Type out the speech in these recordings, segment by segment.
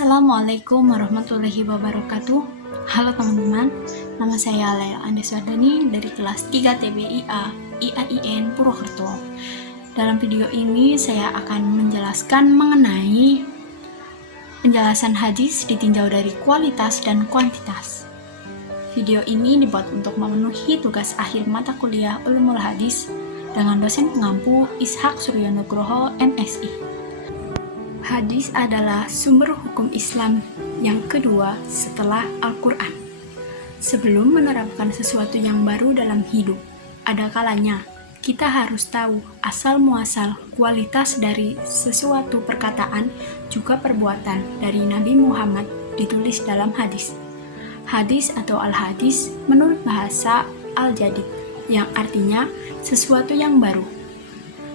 Assalamualaikum warahmatullahi wabarakatuh. Halo teman-teman, nama saya Laila Andeswardani dari kelas 3 TBIA IAIN Purwokerto. Dalam video ini saya akan menjelaskan mengenai penjelasan hadis ditinjau dari kualitas dan kuantitas. Video ini dibuat untuk memenuhi tugas akhir mata kuliah Ulumul Hadis dengan dosen pengampu Ishak Suryonugroho MSI. Hadis adalah sumber hukum Islam yang kedua setelah Al-Quran. Sebelum menerapkan sesuatu yang baru dalam hidup, ada kalanya kita harus tahu asal-muasal kualitas dari sesuatu perkataan juga perbuatan dari Nabi Muhammad ditulis dalam hadis. Hadis atau al-hadis menurut bahasa al-jadid yang artinya sesuatu yang baru.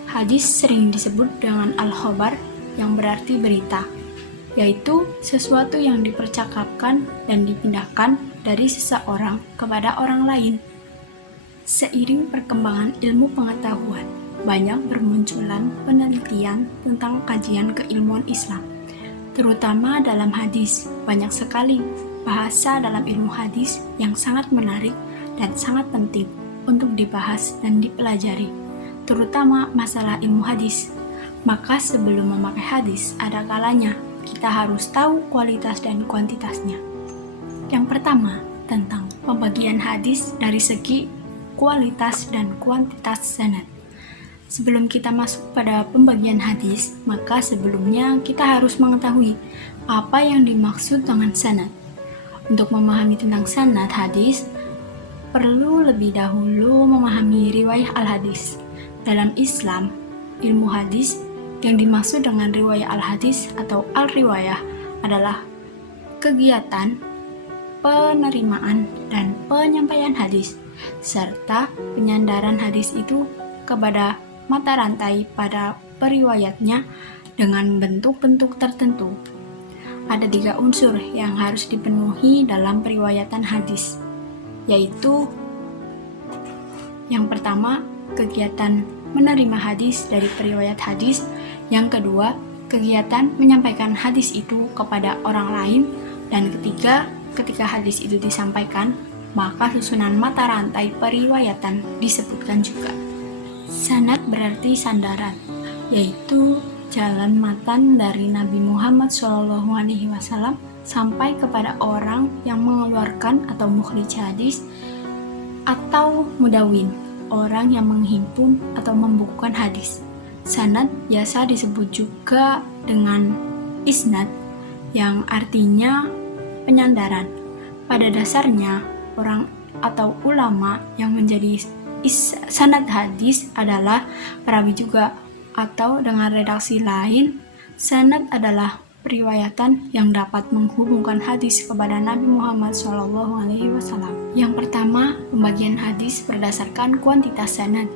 Hadis sering disebut dengan al-khobar yang berarti berita, yaitu sesuatu yang dipercakapkan dan dipindahkan dari seseorang kepada orang lain. Seiring perkembangan ilmu pengetahuan, banyak bermunculan penelitian tentang kajian keilmuan Islam, terutama dalam hadis. Banyak sekali bahasa dalam ilmu hadis yang sangat menarik dan sangat penting untuk dibahas dan dipelajari, terutama masalah ilmu hadis. Maka sebelum memakai hadis, ada kalanya kita harus tahu kualitas dan kuantitasnya. Yang pertama, tentang pembagian hadis dari segi kualitas dan kuantitas sanad. Sebelum kita masuk pada pembagian hadis, maka sebelumnya kita harus mengetahui apa yang dimaksud dengan sanad. Untuk memahami tentang sanad hadis, perlu lebih dahulu memahami riwayah al-hadis. Dalam Islam, ilmu hadis yang dimaksud dengan riwayah al-hadis atau al-riwayah adalah kegiatan penerimaan dan penyampaian hadis, serta penyandaran hadis itu kepada mata rantai pada periwayatnya dengan bentuk-bentuk tertentu. Ada 3 unsur yang harus dipenuhi dalam periwayatan hadis, yaitu yang pertama, kegiatan menerima hadis dari periwayat hadis. Yang kedua, kegiatan menyampaikan hadis itu kepada orang lain. Dan ketiga, ketika hadis itu disampaikan, maka susunan mata rantai periwayatan disebutkan juga. Sanad berarti sandaran, yaitu jalan matan dari Nabi Muhammad SAW sampai kepada orang yang mengeluarkan atau mukhrij hadis atau mudawin, orang yang menghimpun atau membukukan hadis. Sanad biasa disebut juga dengan isnad, yang artinya penyandaran. Pada dasarnya, orang atau ulama yang menjadi sanad hadis adalah perawi juga, atau dengan redaksi lain, sanad adalah periwayatan yang dapat menghubungkan hadis kepada Nabi Muhammad SAW. Yang pertama, pembagian hadis berdasarkan kuantitas sanad.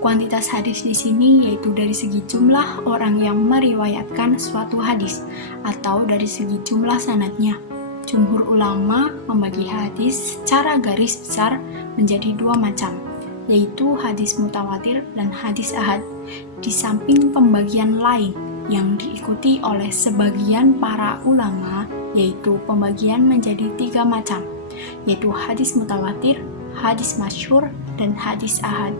Kuantitas hadis di sini yaitu dari segi jumlah orang yang meriwayatkan suatu hadis atau dari segi jumlah sanadnya. Jumhur ulama membagi hadis secara garis besar menjadi 2 macam, yaitu hadis mutawatir dan hadis ahad. Di samping pembagian lain yang diikuti oleh sebagian para ulama, yaitu pembagian menjadi 3 macam, yaitu hadis mutawatir, hadis masyhur, dan hadis ahad.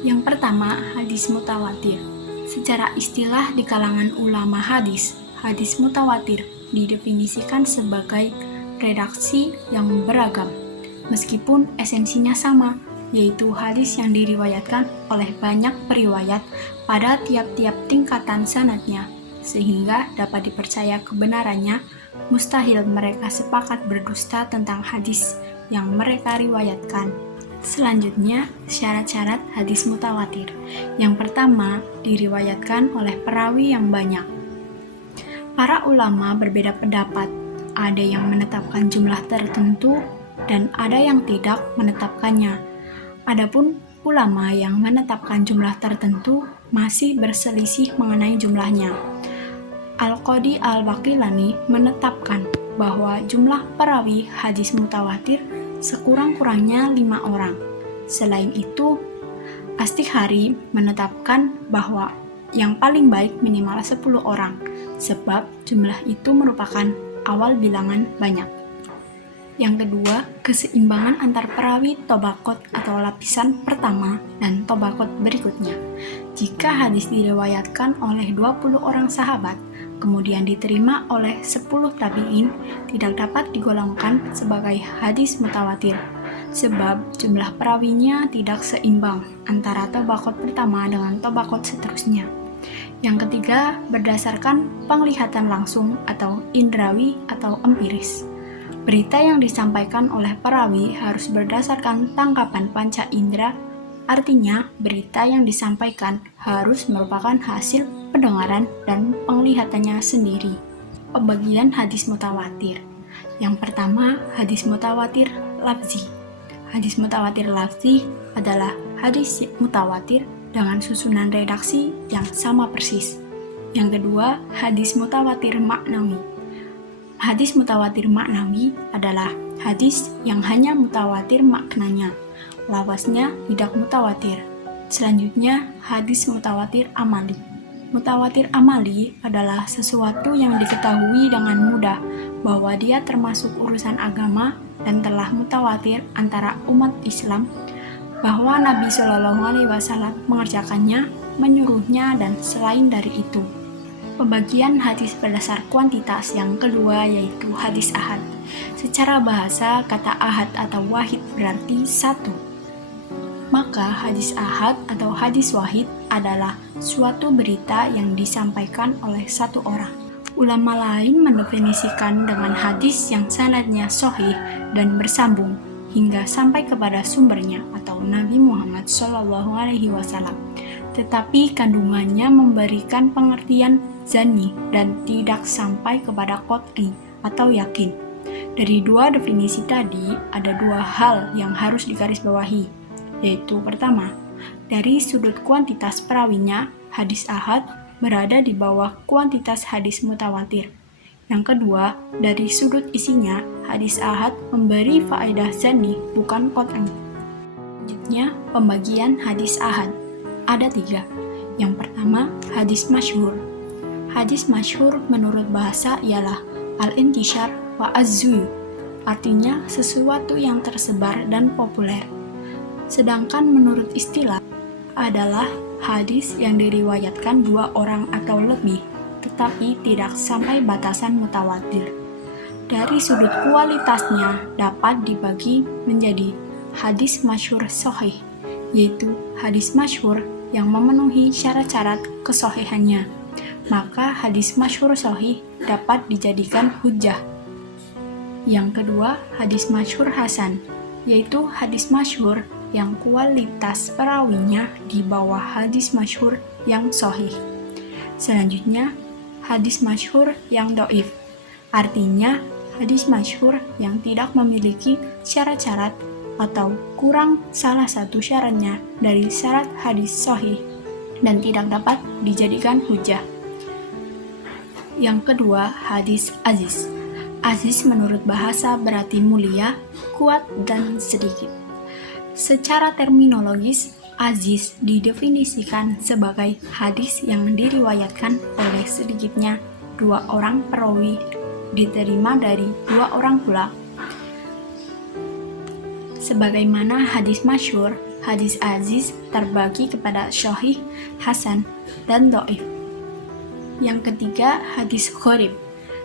Yang pertama, hadis mutawatir. Secara istilah di kalangan ulama hadis mutawatir didefinisikan sebagai redaksi yang beragam, meskipun esensinya sama, yaitu hadis yang diriwayatkan oleh banyak periwayat pada tiap-tiap tingkatan sanadnya, sehingga dapat dipercaya kebenarannya. Mustahil mereka sepakat berdusta tentang hadis yang mereka riwayatkan. Selanjutnya, syarat-syarat hadis mutawatir. Yang pertama, diriwayatkan oleh perawi yang banyak. Para ulama berbeda pendapat. Ada yang menetapkan jumlah tertentu dan ada yang tidak menetapkannya. Adapun ulama yang menetapkan jumlah tertentu masih berselisih mengenai jumlahnya. Al-Qadi Al-Baqilani menetapkan bahwa jumlah perawi hadis mutawatir sekurang-kurangnya 5 orang. Selain itu, Astihari menetapkan bahwa yang paling baik minimal 10 orang. sebab jumlah itu merupakan awal bilangan banyak. Yang kedua, keseimbangan antar perawi tobakot atau lapisan pertama dan tobakot berikutnya. Jika hadis diriwayatkan oleh 20 orang sahabat, kemudian diterima oleh 10 tabi'in, tidak dapat digolongkan sebagai hadis mutawatir, sebab jumlah perawinya tidak seimbang antara tobakot pertama dengan tobakot seterusnya. Yang ketiga, berdasarkan penglihatan langsung atau indrawi atau empiris. Berita yang disampaikan oleh perawi harus berdasarkan tangkapan panca indera, artinya berita yang disampaikan harus merupakan hasil pendengaran dan penglihatannya sendiri. Pembagian hadis mutawatir. Yang pertama, hadis mutawatir lafzi. Hadis mutawatir lafzi adalah hadis mutawatir dengan susunan redaksi yang sama persis. Yang kedua, hadis mutawatir maknawi. Hadis mutawatir maknawi adalah hadis yang hanya mutawatir maknanya, lafaznya tidak mutawatir. Selanjutnya, hadis mutawatir amali. Mutawatir amali adalah sesuatu yang diketahui dengan mudah bahwa dia termasuk urusan agama dan telah mutawatir antara umat Islam, bahwa Nabi Shallallahu Alaihi Wasallam mengerjakannya, menyuruhnya, dan selain dari itu. Pembagian hadis berdasar kuantitas yang kedua yaitu hadis ahad. Secara bahasa, kata ahad atau wahid berarti satu. Maka hadis ahad atau hadis wahid adalah suatu berita yang disampaikan oleh satu orang. Ulama lain mendefinisikan dengan hadis yang sanadnya sahih dan bersambung hingga sampai kepada sumbernya atau Nabi Muhammad SAW. Tetapi kandungannya memberikan pengertian zanni dan tidak sampai kepada qot'i atau yakin. Dari dua definisi tadi, ada dua hal yang harus digarisbawahi, yaitu pertama, dari sudut kuantitas perawinya, hadis ahad berada di bawah kuantitas hadis mutawatir. Yang kedua, dari sudut isinya, hadis ahad memberi faedah zanni bukan qot'i. Selanjutnya, pembagian hadis ahad. Ada 3. Yang pertama, hadis masyhur. Hadis masyhur menurut bahasa ialah al-intishar wa az-zuyu, artinya sesuatu yang tersebar dan populer. Sedangkan menurut istilah adalah hadis yang diriwayatkan 2 orang atau lebih, tetapi tidak sampai batasan mutawatir. Dari sudut kualitasnya dapat dibagi menjadi hadis masyhur sahih, yaitu hadis masyhur yang memenuhi syarat-syarat kesahihannya. Maka hadis masyhur sahih dapat dijadikan hujjah. Yang kedua, hadis masyhur hasan, yaitu hadis masyhur yang kualitas perawinya di bawah hadis masyhur yang sahih. Selanjutnya, hadis masyhur yang dhaif, artinya hadis masyhur yang tidak memiliki syarat-syarat atau kurang salah satu syaratnya dari syarat hadis sahih dan tidak dapat dijadikan hujjah. Yang kedua, hadis aziz. Aziz menurut bahasa berarti mulia, kuat, dan sedikit. Secara terminologis, aziz didefinisikan sebagai hadis yang diriwayatkan oleh sedikitnya 2 orang perawi, diterima dari 2 orang pula. Sebagaimana hadis masyhur, hadis aziz terbagi kepada sahih, hasan, dan dhaif. Yang ketiga, hadis gharib.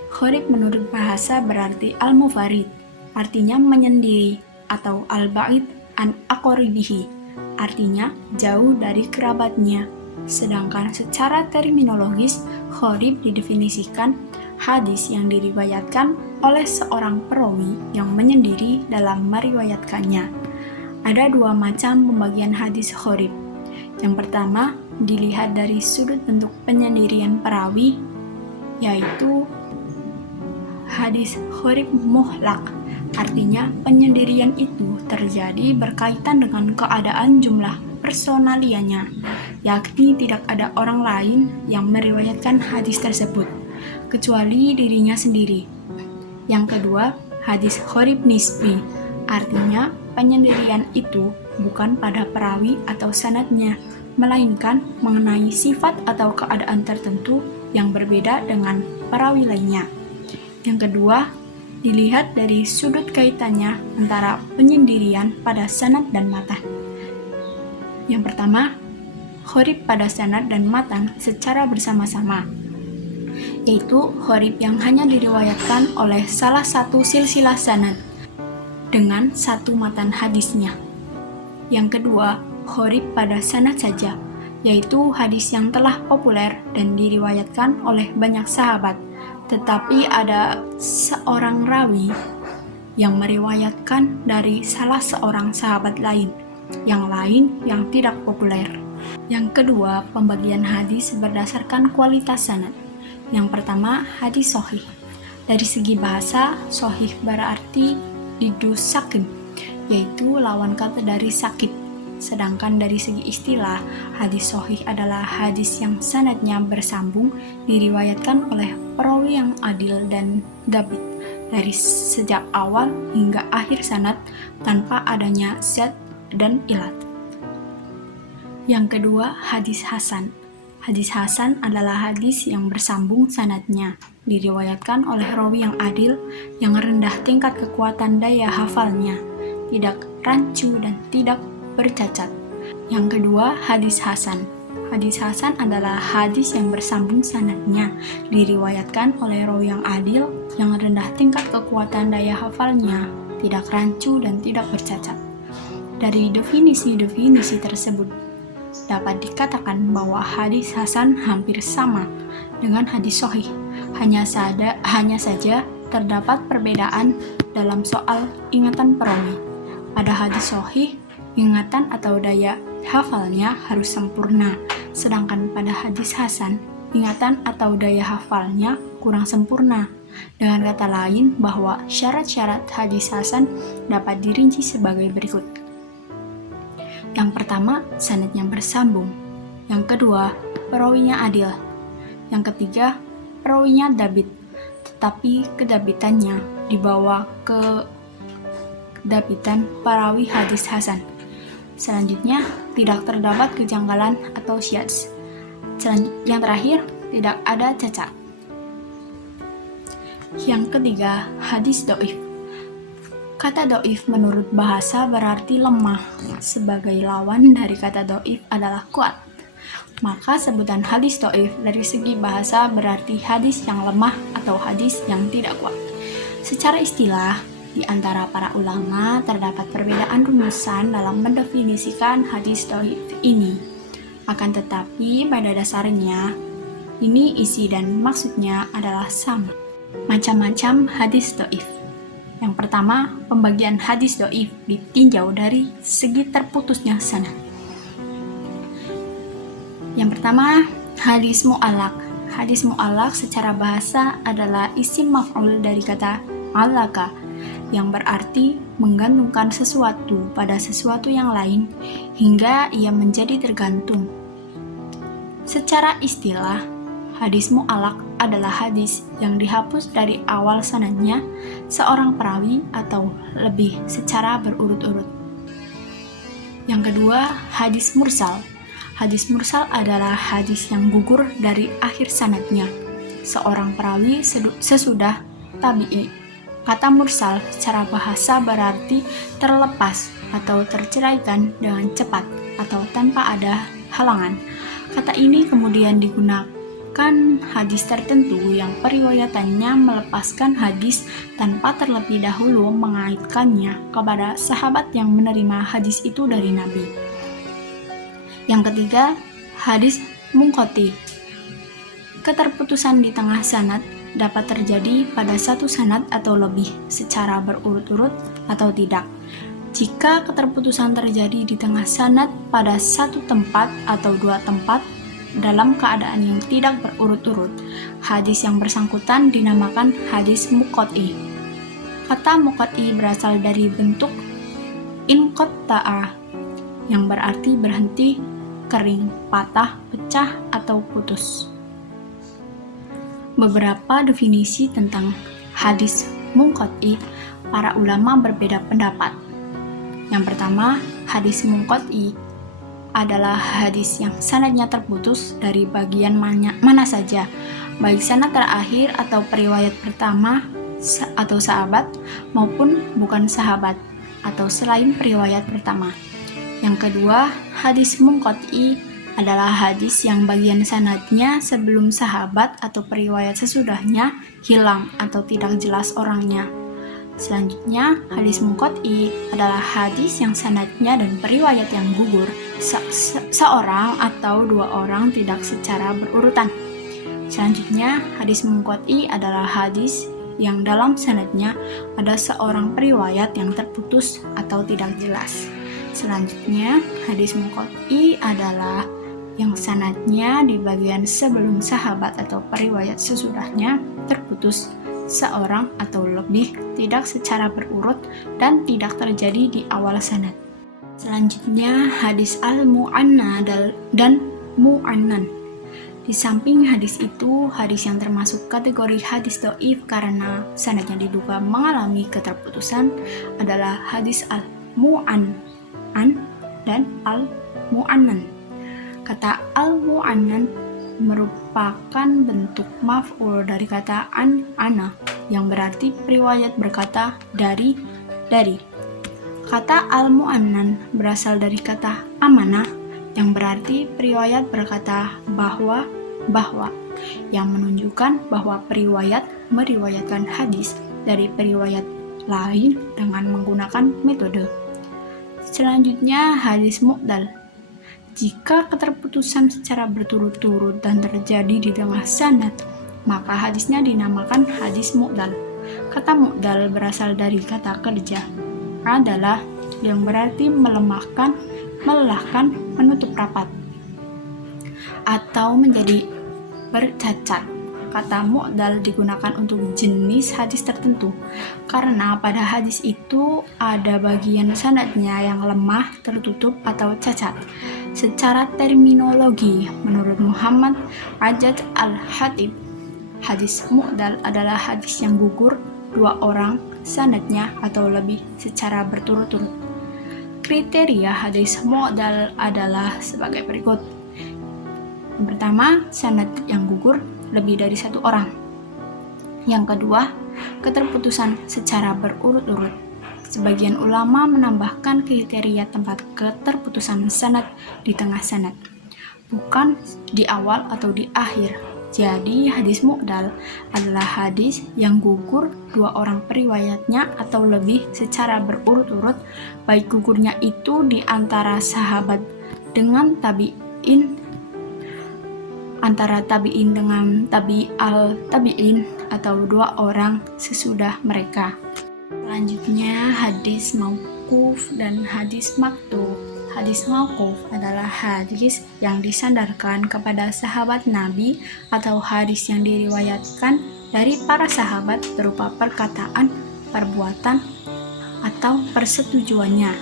Gharib menurut bahasa berarti al-mufarid, artinya menyendiri, atau al-ba'id an aqoribihi, artinya jauh dari kerabatnya. Sedangkan secara terminologis, gharib didefinisikan hadis yang diriwayatkan oleh seorang perawi yang menyendiri dalam meriwayatkannya. Ada 2 macam pembagian hadis gharib. Yang pertama, dilihat dari sudut bentuk penyendirian perawi, yaitu hadis gharib muhlak, artinya penyendirian itu terjadi berkaitan dengan keadaan jumlah personalianya, yakni tidak ada orang lain yang meriwayatkan hadis tersebut, kecuali dirinya sendiri. Yang kedua, hadis gharib nisbi, artinya penyendirian itu bukan pada perawi atau sanadnya, melainkan mengenai sifat atau keadaan tertentu yang berbeda dengan perawi lainnya. Yang kedua, dilihat dari sudut kaitannya antara penyendirian pada sanad dan matan. Yang pertama, gharib pada sanad dan matan secara bersama-sama, yaitu gharib yang hanya diriwayatkan oleh salah satu silsilah sanad dengan satu matan hadisnya. Yang kedua, gharib pada sanad saja, yaitu hadis yang telah populer dan diriwayatkan oleh banyak sahabat, tetapi ada seorang rawi yang meriwayatkan dari salah seorang sahabat lain yang tidak populer. Yang kedua, pembagian hadis berdasarkan kualitas sanad. Yang pertama, hadis sahih. Dari segi bahasa, sahih berarti diddu sakim, yaitu lawan kata dari sakit. Sedangkan dari segi istilah, hadis sahih adalah hadis yang sanadnya bersambung, diriwayatkan oleh perawi yang adil dan dabit dari sejak awal hingga akhir sanad tanpa adanya zat dan ilat. Yang kedua, hadis hasan. Hadis hasan adalah hadis yang bersambung sanadnya, diriwayatkan oleh rawi yang adil, yang rendah tingkat kekuatan daya hafalnya, tidak rancu dan tidak bercacat. Yang kedua, hadis hasan. Hadis hasan adalah hadis yang bersambung sanadnya, diriwayatkan oleh rawi yang adil, yang rendah tingkat kekuatan daya hafalnya, tidak rancu dan tidak bercacat. Dari definisi-definisi tersebut, dapat dikatakan bahwa hadis hasan hampir sama dengan hadis sahih. Hanya saja terdapat perbedaan dalam soal ingatan perawi. Pada hadis sahih, ingatan atau daya hafalnya harus sempurna, sedangkan pada hadis hasan, ingatan atau daya hafalnya kurang sempurna. Dengan kata lain, bahwa syarat-syarat hadis hasan dapat dirinci sebagai berikut. Yang pertama, sanadnya bersambung. Yang kedua, perawinya adil. Yang ketiga, perawinya dabit, tetapi kedabitannya dibawa ke kedabitan perawi hadis hasan. Selanjutnya, tidak terdapat kejanggalan atau syadz. Yang terakhir, tidak ada cacat. Yang ketiga, hadis dhaif. Kata dhaif menurut bahasa berarti lemah. Sebagai lawan dari kata dhaif adalah kuat. Maka sebutan hadis dhaif dari segi bahasa berarti hadis yang lemah atau hadis yang tidak kuat. Secara istilah, di antara para ulama terdapat perbedaan rumusan dalam mendefinisikan hadis dhaif ini. Akan tetapi pada dasarnya, ini isi dan maksudnya adalah sama. Macam-macam hadis dhaif. Yang pertama, pembagian hadis dhaif ditinjau dari segi terputusnya sanad. Yang pertama, hadis mu'allaq. Hadis mu'allaq secara bahasa adalah isim maf'ul dari kata allaka, yang berarti menggantungkan sesuatu pada sesuatu yang lain hingga ia menjadi tergantung. Secara istilah, hadis mu'allaq adalah hadis yang dihapus dari awal sanadnya seorang perawi atau lebih secara berurut-urut. Yang kedua, hadis mursal. Hadis mursal adalah hadis yang gugur dari akhir sanadnya seorang perawi sesudah tabi'i. Kata mursal secara bahasa berarti terlepas atau terceraikan dengan cepat atau tanpa ada halangan. Kata ini kemudian digunakan hadis tertentu yang periwayatannya melepaskan hadis tanpa terlebih dahulu mengaitkannya kepada sahabat yang menerima hadis itu dari Nabi. Yang ketiga, hadis munqati. Keterputusan di tengah sanad dapat terjadi pada satu sanad atau lebih secara berurut-urut atau tidak. Jika keterputusan terjadi di tengah sanad pada satu tempat atau dua tempat dalam keadaan yang tidak berurut-urut, hadis yang bersangkutan dinamakan hadis munqati. Kata munqati berasal dari bentuk inqatta'a yang berarti berhenti, kering, patah, pecah, atau putus. Beberapa definisi tentang hadis munqati, para ulama berbeda pendapat. Yang pertama, hadis munqati adalah hadis yang sanadnya terputus dari bagian mana saja, baik sanad terakhir atau periwayat pertama atau sahabat maupun bukan sahabat atau selain periwayat pertama. Yang kedua, hadis munqati adalah hadis yang bagian sanadnya sebelum sahabat atau periwayat sesudahnya hilang atau tidak jelas orangnya. Selanjutnya, hadis munqati adalah hadis yang sanadnya dan periwayat yang gugur seorang atau dua orang tidak secara berurutan. Selanjutnya, hadis munqati adalah hadis yang dalam sanadnya ada seorang periwayat yang terputus atau tidak jelas. Selanjutnya, hadis munqati adalah yang sanadnya di bagian sebelum sahabat atau periwayat sesudahnya terputus seorang atau lebih, tidak secara berurut dan tidak terjadi di awal sanad. Selanjutnya, hadis al-mu'anna dan mu'annan. Di samping hadis itu, hadis yang termasuk kategori hadis dhaif karena sanadnya diduga mengalami keterputusan adalah hadis al-mu'annan dan al-mu'annan. Kata al-mu'annan merupakan bentuk maf'ul dari kata ana yang berarti periwayat berkata dari. Kata al-mu'annan berasal dari kata amanah yang berarti periwayat berkata bahwa yang menunjukkan bahwa periwayat meriwayatkan hadis dari periwayat lain dengan menggunakan metode. Selanjutnya, hadis mu'dal. Jika keterputusan secara berturut-turut dan terjadi di tengah sanad, maka hadisnya dinamakan hadis mu'dal. Kata mu'dal berasal dari kata kerja, adalah yang berarti melemahkan, melelahkan, menutup rapat, atau menjadi bercacat. Kata mu'dal digunakan untuk jenis hadis tertentu, karena pada hadis itu ada bagian sanadnya yang lemah, tertutup, atau cacat. Secara terminologi, menurut Muhammad Ajat al-Hatib, hadis mu'dal adalah hadis yang gugur dua orang sanadnya atau lebih secara berturut-turut. Kriteria hadis mu'dal adalah sebagai berikut. Yang pertama, sanad yang gugur lebih dari satu orang. Yang kedua, keterputusan secara berurut-urut. Sebagian ulama menambahkan kriteria tempat keterputusan sanad di tengah sanad, bukan di awal atau di akhir. Jadi, hadis mu'dal adalah hadis yang gugur dua orang periwayatnya atau lebih secara berurut-urut, baik gugurnya itu di antara sahabat dengan tabi'in, antara tabi'in dengan tabi'in atau dua orang sesudah mereka. Selanjutnya, hadis mauquf dan hadis maktub. Hadis mauquf adalah hadis yang disandarkan kepada sahabat Nabi atau hadis yang diriwayatkan dari para sahabat berupa perkataan, perbuatan, atau persetujuannya.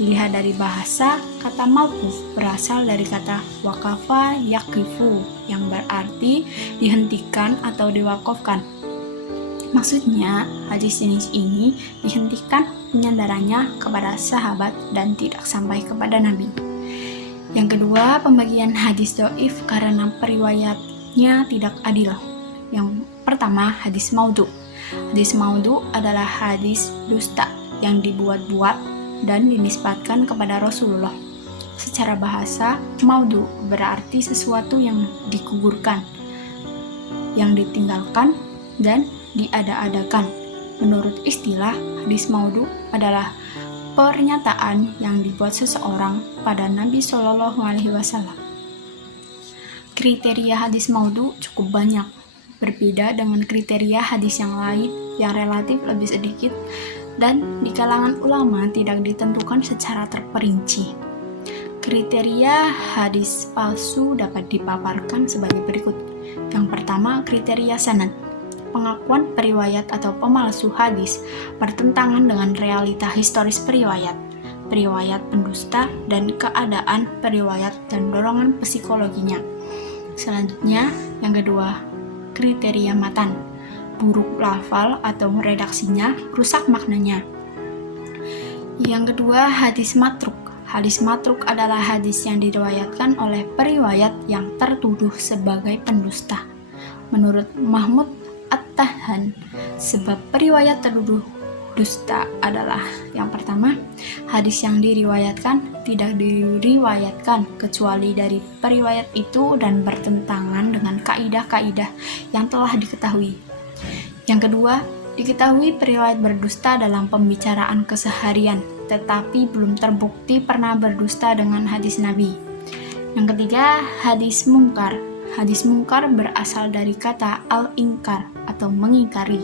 Dilihat dari bahasa, kata mauquf berasal dari kata waqafa yaqifu yang berarti dihentikan atau diwakafkan. Maksudnya, hadis jenis ini dihentikan penyandarannya kepada sahabat dan tidak sampai kepada Nabi. Yang kedua, pembagian hadis dhaif karena periwayatnya tidak adil. Yang pertama, hadis maudhu. Hadis maudhu adalah hadis dusta yang dibuat-buat dan dinisbatkan kepada Rasulullah. Secara bahasa, maudhu berarti sesuatu yang digugurkan, yang ditinggalkan, dan diada-adakan. Menurut istilah, hadis maudhu adalah pernyataan yang dibuat seseorang pada Nabi Shallallahu Alaihi Wasallam. Kriteria hadis maudhu cukup banyak, berbeda dengan kriteria hadis yang lain yang relatif lebih sedikit dan di kalangan ulama tidak ditentukan secara terperinci. Kriteria hadis palsu dapat dipaparkan sebagai berikut. Yang pertama, kriteria sanad. Pengakuan periwayat atau pemalsu hadis bertentangan dengan realita historis periwayat pendusta, dan keadaan periwayat dan dorongan psikologinya. Selanjutnya, yang kedua, kriteria matan. Buruk lafal atau redaksinya, rusak maknanya. Yang kedua, hadis matruk. Hadis matruk adalah hadis yang diriwayatkan oleh periwayat yang tertuduh sebagai pendusta. menurut Mahmud At-Tahan. Sebab periwayat tertuduh dusta adalah: yang pertama, hadis yang diriwayatkan tidak diriwayatkan kecuali dari periwayat itu dan bertentangan dengan kaidah-kaidah yang telah diketahui. Yang kedua, diketahui periwayat berdusta dalam pembicaraan keseharian, tetapi belum terbukti pernah berdusta dengan hadis Nabi. Yang ketiga, hadis mungkar. Hadis mungkar berasal dari kata al-inkar atau mengingkari.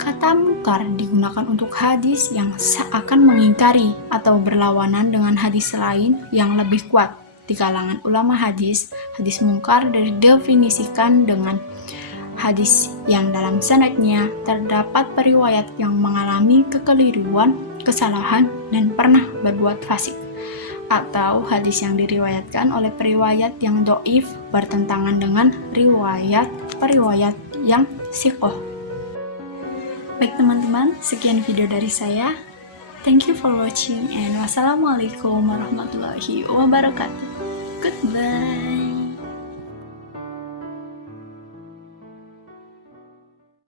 Kata mungkar digunakan untuk hadis yang seakan mengingkari atau berlawanan dengan hadis lain yang lebih kuat. Di kalangan ulama hadis, hadis mungkar didefinisikan dengan hadis yang dalam sanadnya terdapat periwayat yang mengalami kekeliruan, kesalahan, dan pernah berbuat fasik, atau hadis yang diriwayatkan oleh periwayat yang doif bertentangan dengan periwayat yang siqoh. Baik teman-teman, sekian video dari saya. Thank you for watching and wassalamualaikum warahmatullahi wabarakatuh.